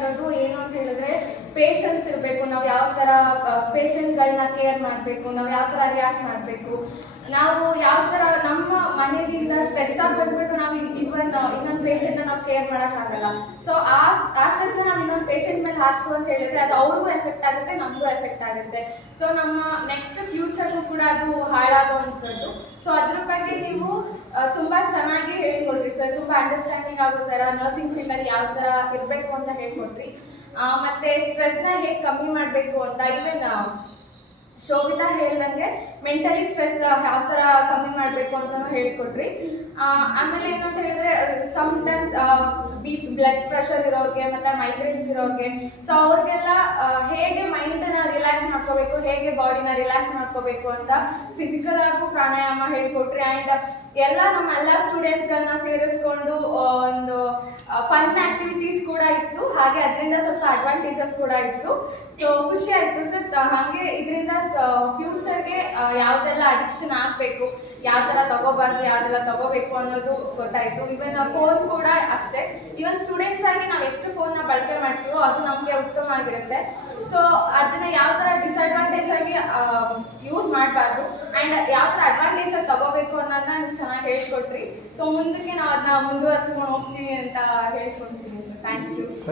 ಆಗಿರೋದು ಏನು ಅಂತ ಹೇಳಿದ್ರೆ ಪೇಷನ್ಸ್ ಇರಬೇಕು. ನಾವು ಯಾವ ಥರ ಪೇಷಂಟ್ಗಳನ್ನ ಕೇರ್ ಮಾಡಬೇಕು, ನಾವು ಯಾವ ಥರ ರಿಯಾಕ್ಟ್ ಮಾಡಬೇಕು, ನಾವು ಯಾವ ಥರ ನಮ್ಮ ಮನೆಯಿಂದ ಸ್ಟ್ರೆಸ್ ಆಗಿ ಬಂದ್ಬಿಟ್ಟು ನಾವು ಇನ್ನೊಂದು ಪೇಷಂಟ್ನ ನಾವು ಕೇರ್ ಮಾಡೋಕ್ಕಾಗಲ್ಲ. ಸೊ ಆ ಸ್ಟ್ರೆಸ್ನ ನಾವು ಇನ್ನೊಂದು ಪೇಷಂಟ್ ಮೇಲೆ ಹಾಕ್ತು ಅಂತ ಹೇಳಿದ್ರೆ ಅದು ಅವ್ರಿಗೂ ಎಫೆಕ್ಟ್ ಆಗುತ್ತೆ, ನಮಗೂ ಎಫೆಕ್ಟ್ ಆಗುತ್ತೆ. ಸೊ ನಮ್ಮ ನೆಕ್ಸ್ಟ್ ಫ್ಯೂಚರ್ಗೂ ಕೂಡ ಅದು ಹಾಳಾಗುವಂಥದ್ದು. ಸೊ ಅದ್ರ ಬಗ್ಗೆ ನೀವು ತುಂಬ ಚೆನ್ನಾಗಿ ಹೇಳ್ಕೊಟ್ರಿ ಸರ್. ತುಂಬ ಅಂಡರ್ಸ್ಟ್ಯಾಂಡಿಂಗ್ ಆಗೋ ಥರ ನರ್ಸಿಂಗ್ ಫೀಲ್ಡಲ್ಲಿ ಯಾವ ಥರ ಇರಬೇಕು ಅಂತ ಹೇಳ್ಕೊಟ್ರಿ. ಮತ್ತು ಸ್ಟ್ರೆಸ್ನ ಹೇಗೆ ಕಮ್ಮಿ ಮಾಡಬೇಕು ಅಂತ, ಈವನ್ ಶೋಭಿತಾ ಹೇಳ್ದಂಗೆ ಮೆಂಟಲಿ ಸ್ಟ್ರೆಸ್ ಯಾವ ಥರ ಕಮ್ಮಿ ಮಾಡಬೇಕು ಅಂತಲೂ ಹೇಳ್ಕೊಟ್ರಿ. ಆಮೇಲೆ ಏನಂತ ಹೇಳಿದ್ರೆ ಸಮ್ಟೈಮ್ಸ್ ಬ್ಲಡ್ ಪ್ರೆಷರ್ ಇರೋರಿಗೆ ಮತ್ತು ಮೈಗ್ರೇನ್ಸ್ ಇರೋರಿಗೆ, ಸೊ ಅವ್ರಿಗೆಲ್ಲ ಹೇಗೆ ಮೈಂಡನ್ನ ರಿಲ್ಯಾಕ್ಸ್ ಮಾಡ್ಕೋಬೇಕು, ಹೇಗೆ ಬಾಡಿನ ರಿಲ್ಯಾಕ್ಸ್ ಮಾಡ್ಕೋಬೇಕು ಅಂತ ಫಿಸಿಕಲ್ ಆಗು ಪ್ರಾಣಾಯಾಮ ಹೇಳ್ಕೊಟ್ರಿ. ಆ್ಯಂಡ್ ನಮ್ಮೆಲ್ಲ ಸ್ಟೂಡೆಂಟ್ಸ್ಗಳನ್ನ ಸೇರಿಸ್ಕೊಂಡು ಒಂದು ಫನ್ ಆ್ಯಕ್ಟಿವಿಟೀಸ್ ಕೂಡ ಇತ್ತು, ಹಾಗೆ ಅದರಿಂದ ಸ್ವಲ್ಪ ಅಡ್ವಾಂಟೇಜಸ್ ಕೂಡ ಇತ್ತು. ಸೊ ಖುಷಿ ಆಯಿತು ಸರ್. ಹಾಗೆ ಇದರಿಂದ ಫ್ಯೂಚರ್ಗೆ ಯಾವುದೆಲ್ಲ ಅಡಿಕ್ಷನ್ ಆಗಬೇಕು, ಯಾವ ಥರ ತಗೋಬಾರ್ದು, ಯಾವುದೆಲ್ಲ ತಗೋಬೇಕು ಅನ್ನೋದು ಗೊತ್ತಾಯಿತು. ಈವನ್ ಫೋನ್ ಕೂಡ ಅಷ್ಟೇ, ಈವನ್ ಸ್ಟೂಡೆಂಟ್ಸ್ ಆಗಿ ನಾವು ಎಷ್ಟು ಫೋನ್ನ ಬಳಕೆ ಮಾಡ್ತೀವೋ ಅದು ನಮಗೆ ಉತ್ತಮ ಆಗಿರುತ್ತೆ. ಸೊ ಅದನ್ನು ಯಾವ ಥರ ಡಿಸ್ಅಡ್ವಾಂಟೇಜ್ ಆಗಿ ಯೂಸ್ ಮಾಡಬಾರ್ದು ಆ್ಯಂಡ್ ಯಾವ ಥರ ಅಡ್ವಾಂಟೇಜಾಗಿ ತಗೋಬೇಕು ಅನ್ನೋದನ್ನ ನೀವು ಚೆನ್ನಾಗಿ ಹೇಳ್ಕೊಟ್ರಿ. ಸೊ ಮುಂದಕ್ಕೆ ನಾವು ಅದನ್ನ ಮುಂದುವರಿಸ್ಕೊಂಡು ಹೋಗ್ತೀವಿ ಅಂತ ಹೇಳ್ಕೊಳ್ತೀನಿ ಸರ್. Thank you.